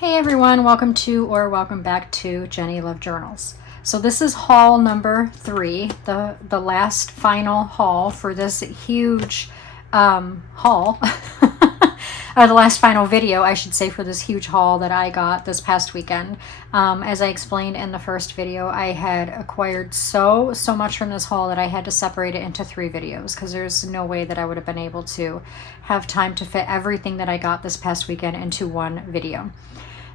Hey everyone, welcome back to Jenny Love Journals. So this is haul number 3, the last final haul for this huge haul, or the last final video, I should say, for this huge haul that I got this past weekend. As I explained in the first video, I had acquired so much from this haul that I had to separate it into 3 videos because there's no way that I would have been able to have time to fit everything that I got this past weekend into one video.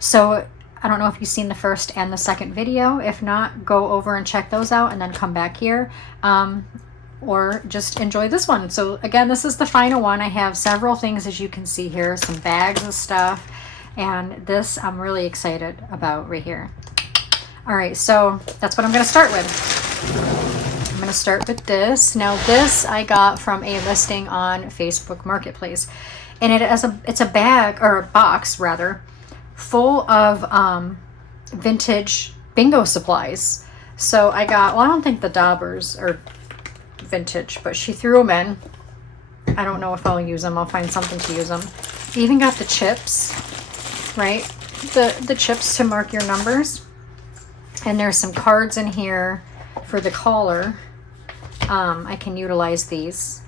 So I don't know if you've seen the first and the second video. If not, go over and check those out and then come back here, or just enjoy this one. So again, this is the final one. I have several things, as you can see here, some bags of stuff, and this I'm really excited about right here. All right, so that's what I'm going to start with. I'm going to start with this. Now this I got from a listing on Facebook Marketplace, and it's a bag, or a box rather, full of vintage bingo supplies. So I got, well, I don't think the daubers are vintage, but she threw them in. I don't know if I'll use them. I'll find something to use them. You even got the chips, right? The chips to mark your numbers. And there's some cards in here for the caller. I can utilize these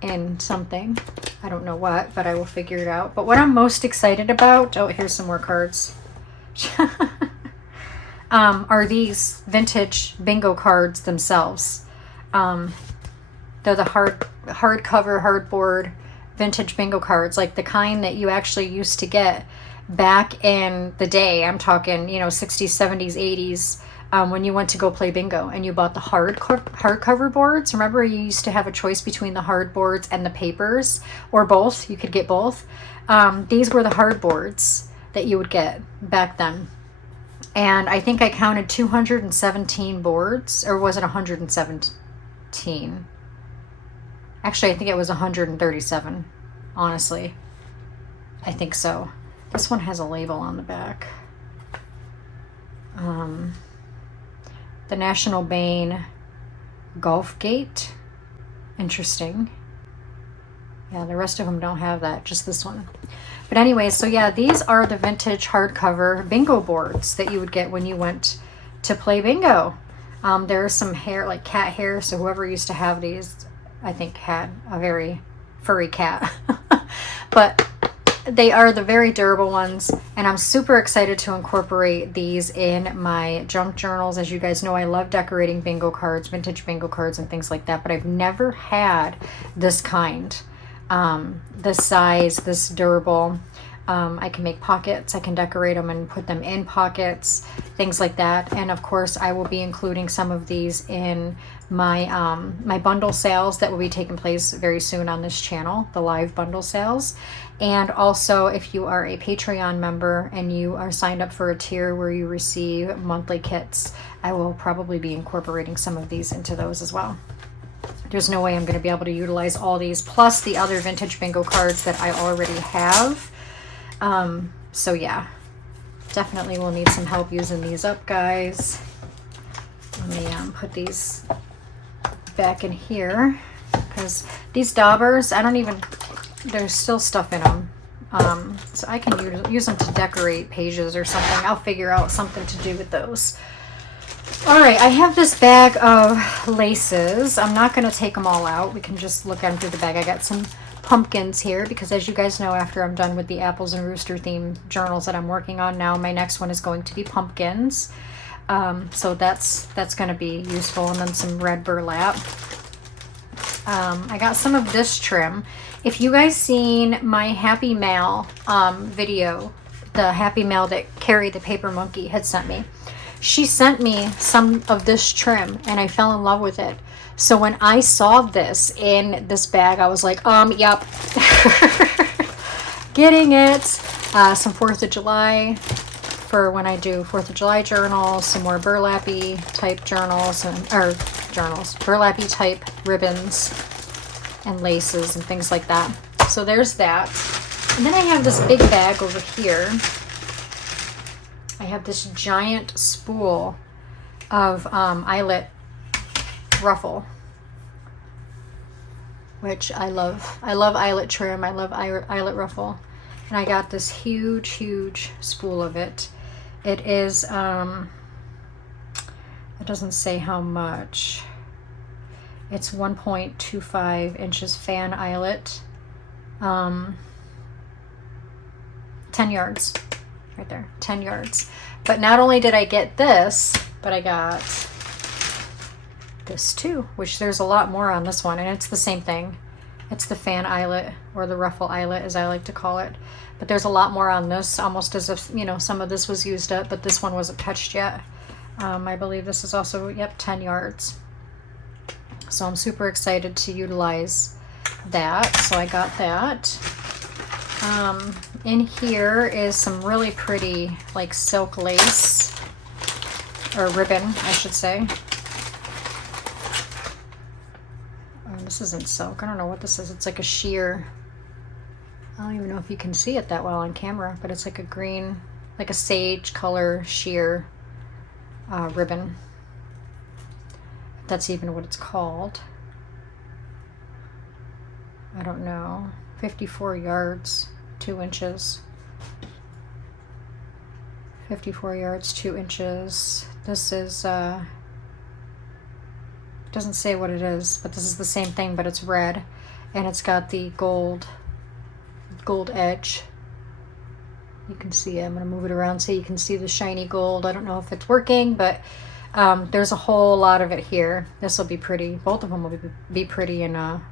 in something. I don't know what, but I will figure it out. But what I'm most excited about, oh, here's some more cards, are these vintage bingo cards themselves. They're the hardcover, hardboard vintage bingo cards, like the kind that you actually used to get back in the day. I'm talking, 60s, 70s, 80s. When you went to go play bingo and you bought the hardcover boards. Remember, you used to have a choice between the hard boards and the papers, or both. You could get both. These were the hard boards that you would get back then. And I think I counted 217 boards, or was it 117? Actually, I think it was 137, honestly. I think so. This one has a label on the back. The National Bane Golf Gate. Interesting. Yeah, the rest of them don't have that, just this one. But anyway, so yeah, these are the vintage hardcover bingo boards that you would get when you went to play bingo. There's some hair, like cat hair, so whoever used to have these, I think, had a very furry cat. But they are the very durable ones, and I'm super excited to incorporate these in my junk journals. As you guys know, I love decorating bingo cards, vintage bingo cards and things like that, but I've never had this kind, this size, this durable. I can make pockets, I can decorate them and put them in pockets, things like that. And of course, I will be including some of these in my my bundle sales that will be taking place very soon on this channel, the live bundle sales. And also, if you are a Patreon member and you are signed up for a tier where you receive monthly kits, I will probably be incorporating some of these into those as well. There's no way I'm going to be able to utilize all these, plus the other vintage bingo cards that I already have. So yeah, definitely will need some help using these up, guys. Let me put these back in here, because these daubers, there's still stuff in them. So I can use them to decorate pages or something. I'll figure out something to do with those. All right, I have this bag of laces. I'm not going to take them all out. We can just look at them through the bag. I got some pumpkins here because, as you guys know, after I'm done with the apples and rooster themed journals that I'm working on now, my next one is going to be pumpkins. So that's going to be useful. And then some red burlap. I got some of this trim. If you guys seen my Happy Mail video, the Happy Mail that Carrie the Paper Monkey had sent me, she sent me some of this trim and I fell in love with it. So when I saw this in this bag, I was like, yep. Getting it. Some 4th of July for when I do 4th of July journals, some more burlappy type journals, burlappy type ribbons and laces and things like that. So there's that. And then I have this big bag over here. I have this giant spool of eyelet ruffle, which I love. I love eyelet trim. I love eyelet ruffle. And I got this huge spool of it. It is, it doesn't say how much. It's 1.25 inches fan eyelet. 10 yards. Right there, 10 yards. But not only did I get this, but I got this too, which there's a lot more on this one, and it's the same thing. It's the fan eyelet, or the ruffle eyelet as I like to call it. But there's a lot more on this, almost as if, you know, some of this was used up, but this one wasn't touched yet. I believe this is also, yep, 10 yards. So I'm super excited to utilize that. So I got that. In here is some really pretty, like, silk lace, or ribbon, I should say. This isn't silk. I don't know what this is. It's like a sheer. I don't even know if you can see it that well on camera, but it's like a green, like a sage color sheer ribbon. If that's even what it's called. I don't know. 54 yards, 2 inches. 54 yards, 2 inches. This is, doesn't say what it is, but this is the same thing, but it's red, and it's got the gold edge. You can see it. I'm going to move it around so you can see the shiny gold. I don't know if it's working, but there's a whole lot of it here. This will be pretty. Both of them will be pretty in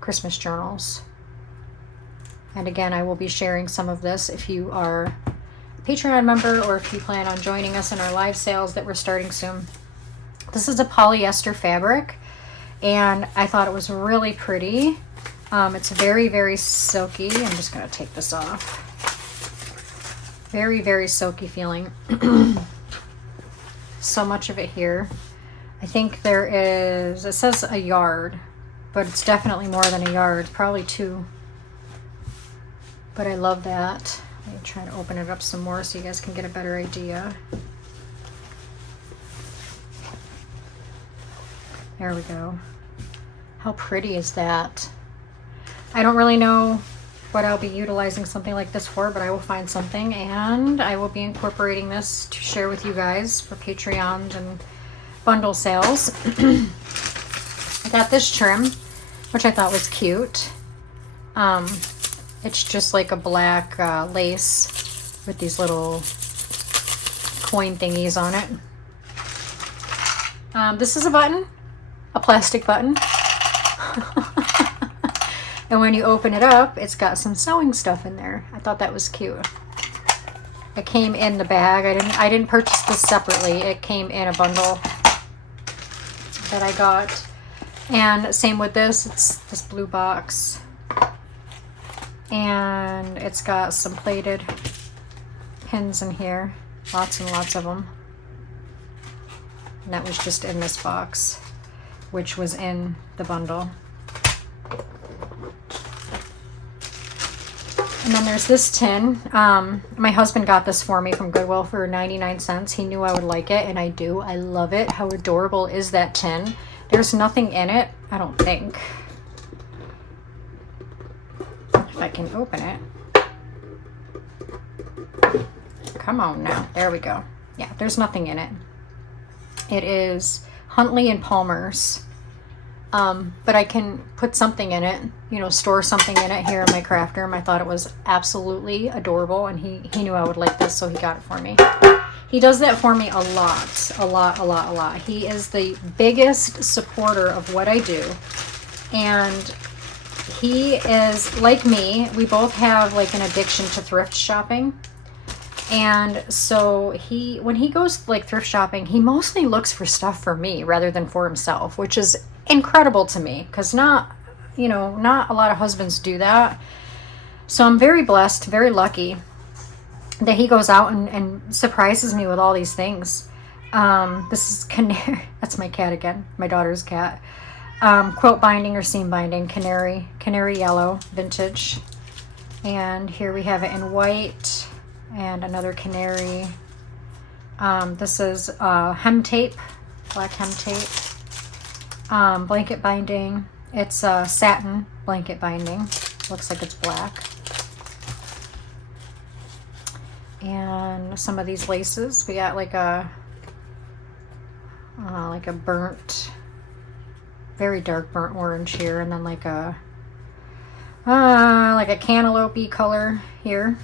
Christmas journals. And again, I will be sharing some of this if you are a Patreon member, or if you plan on joining us in our live sales that we're starting soon. This is a polyester fabric, and I thought it was really pretty. It's very silky. I'm just going to take this off. Very silky feeling. So much of it here. I think there is, it says a yard, but it's definitely more than a yard, probably 2. But I love that. Let me try to open it up some more so you guys can get a better idea. There we go. How pretty is that? I don't really know what I'll be utilizing something like this for, but I will find something, and I will be incorporating this to share with you guys for Patreon and bundle sales. I got this trim, which I thought was cute. It's just like a black lace with these little coin thingies on it. This is a button. A plastic button. And when you open it up, it's got some sewing stuff in there. I thought that was cute. It came in the bag. I didn't purchase this separately. It came in a bundle that I got. And same with this. It's this blue box. And it's got some plated pins in here. Lots and lots of them. And that was just in this box, which was in the bundle. And then there's this tin. My husband got this for me from Goodwill for 99 cents. He knew I would like it, and I do. I love it. How adorable is that tin? There's nothing in it, I don't think. If I can open it. Come on now. There we go. Yeah, there's nothing in it. It is Huntley and Palmer's. But I can put something in it, you know, store something in it here in my craft room. I thought it was absolutely adorable, and he knew I would like this, so he got it for me. He does that for me a lot. He is the biggest supporter of what I do, and he is like me. We both have like an addiction to thrift shopping. And so when he goes like thrift shopping, he mostly looks for stuff for me rather than for himself, which is incredible to me, because not a lot of husbands do that. So I'm very blessed, very lucky that he goes out and surprises me with all these things. This is Canary. That's my cat again, my daughter's cat. Quilt binding or seam binding, canary yellow, vintage. And here we have it in white. And another canary. This is hem tape, black hem tape. Blanket binding. It's satin blanket binding. Looks like it's black. And some of these laces, we got like a burnt, very dark burnt orange here, and then like a cantaloupe color here.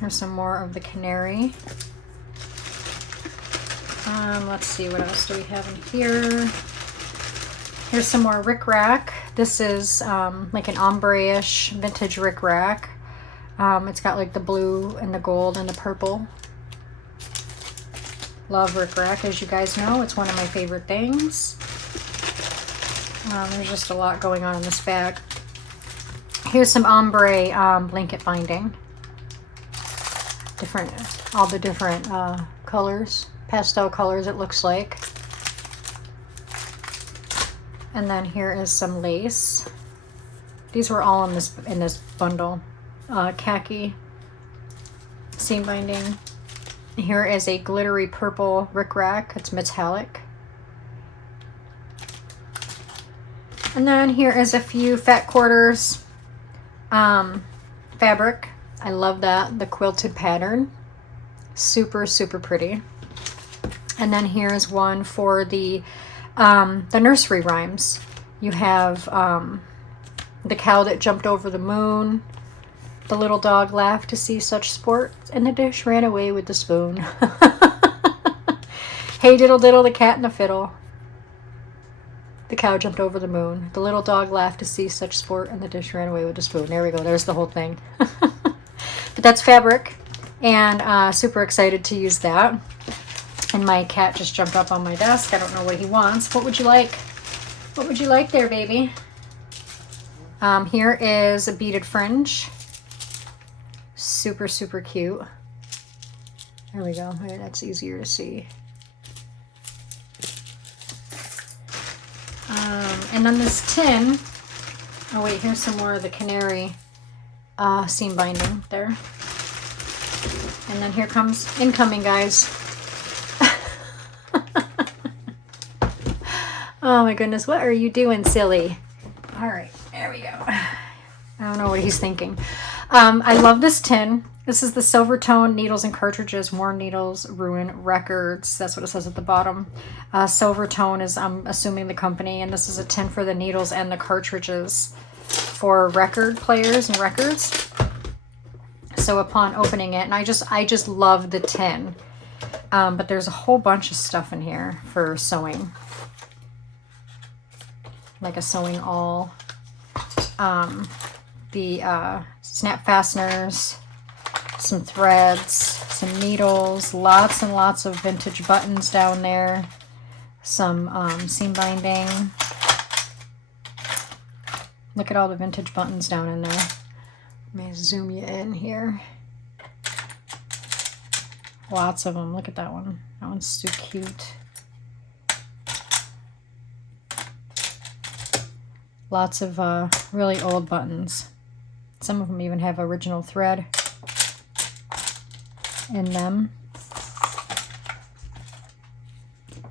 Here's some more of the canary. Let's see, what else do we have in here? Here's some more rickrack. This is like an ombre-ish vintage rickrack. It's got like the blue and the gold and the purple. Love rickrack, as you guys know. It's one of my favorite things. There's just a lot going on in this bag. Here's some ombre blanket binding. All the different colors, pastel colors it looks like. And then here is some lace. These were all in this bundle. Khaki seam binding. Here is a glittery purple rickrack. It's metallic. And then here is a few fat quarters fabric. I love that, the quilted pattern. Super, super pretty. And then here's one for the nursery rhymes. You have the cow that jumped over the moon. The little dog laughed to see such sport, and the dish ran away with the spoon. Hey diddle diddle, the cat and the fiddle. The cow jumped over the moon. The little dog laughed to see such sport, and the dish ran away with the spoon. There we go. There's the whole thing. But that's fabric, and super excited to use that. And my cat just jumped up on my desk. I don't know what he wants. What would you like? What would you like there, baby? Here is a beaded fringe. Super, super cute. There we go. Maybe that's easier to see. And then this tin. Oh wait, here's some more of the canary seam binding there. And then here comes incoming, guys. Oh my goodness, what are you doing, silly? All right, there we go. I don't know what he's thinking. I love this tin. This is the Silver Tone Needles and Cartridges, Worn Needles, Ruin Records. That's what it says at the bottom. Silver Tone is, I'm assuming, the company, and this is a tin for the needles and the cartridges for record players and records. So upon opening it, and I just love the tin. But there's a whole bunch of stuff in here for sewing. Like a sewing awl. The snap fasteners, some threads, some needles, lots and lots of vintage buttons down there, some seam binding. Look at all the vintage buttons down in there. Let me zoom you in here. Lots of them. Look at that one. That one's so cute. Lots of really old buttons. Some of them even have original thread in them. Look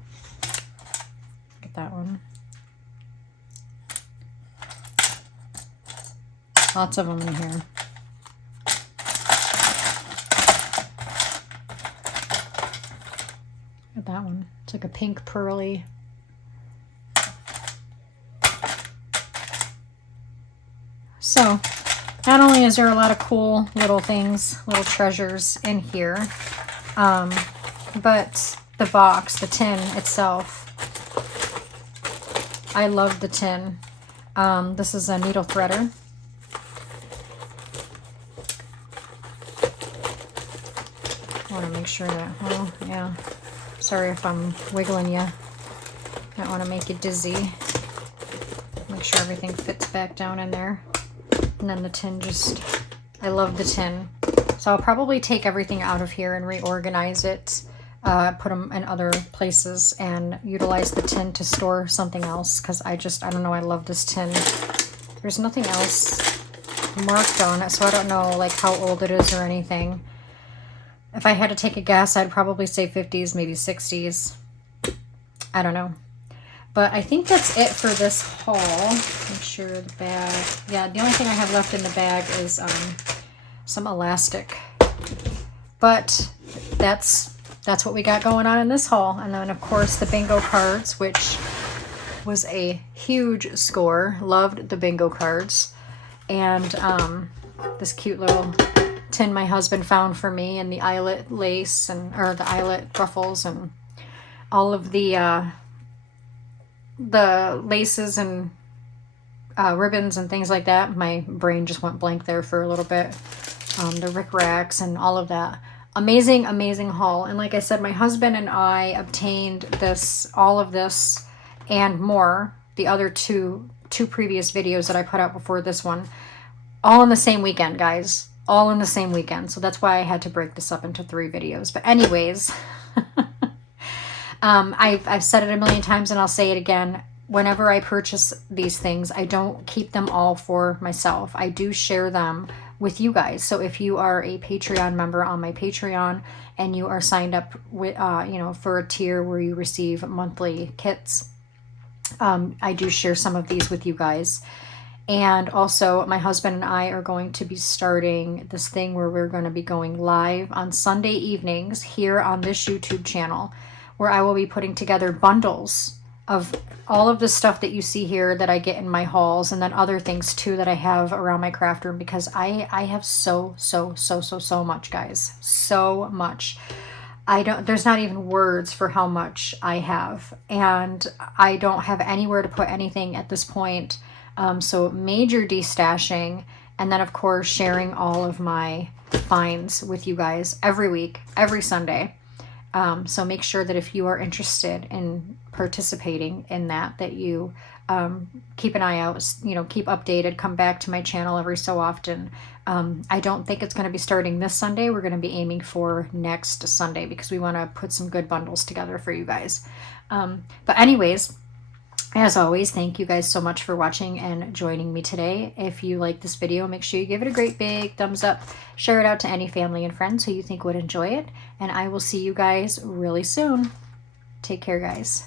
at that one. Lots of them in here. Look at that one. It's like a pink pearly. So, not only is there a lot of cool little things, little treasures in here, but the box, the tin itself, I love the tin. This is a needle threader. I want to make sure that, oh yeah, sorry if I'm wiggling you. I don't want to make you dizzy. Make sure everything fits back down in there. And then the tin just, I love the tin. So I'll probably take everything out of here and reorganize it, put them in other places, and utilize the tin to store something else, because I don't know, I love this tin. There's nothing else marked on it, so I don't know like how old it is or anything. If I had to take a guess, I'd probably say 50s, maybe 60s. I don't know. But I think that's it for this haul. Make sure the bag, yeah, the only thing I have left in the bag is some elastic. But that's what we got going on in this haul. And then of course the bingo cards, which was a huge score. Loved the bingo cards. And this cute little tin my husband found for me, and the eyelet lace, and or the eyelet ruffles, and all of the laces and ribbons and things like that. My brain just went blank there for a little bit. The rickracs and all of that. Amazing, amazing haul. And like I said, my husband and I obtained all of this and more, the other two previous videos that I put out before this one, all in the same weekend, guys. All in the same weekend. So that's why I had to break this up into 3 videos. But anyways, I've said it a million times and I'll say it again. Whenever I purchase these things, I don't keep them all for myself. I do share them with you guys. So if you are a Patreon member on my Patreon and you are signed up with, for a tier where you receive monthly kits, I do share some of these with you guys. And also my husband and I are going to be starting this thing where we're going to be going live on Sunday evenings here on this YouTube channel, where I will be putting together bundles of all of the stuff that you see here that I get in my hauls, and then other things too that I have around my craft room, because I have so much, guys. So much. There's not even words for how much I have, and I don't have anywhere to put anything at this point. So major destashing, and then of course sharing all of my finds with you guys every week, every Sunday. So make sure that if you are interested in participating in that you keep an eye out, keep updated, come back to my channel every so often. I don't think it's going to be starting this Sunday. We're going to be aiming for next Sunday because we want to put some good bundles together for you guys. But anyways, as always, thank you guys so much for watching and joining me today. If you like this video, make sure you give it a great big thumbs up. Share it out to any family and friends who you think would enjoy it. And I will see you guys really soon. Take care, guys.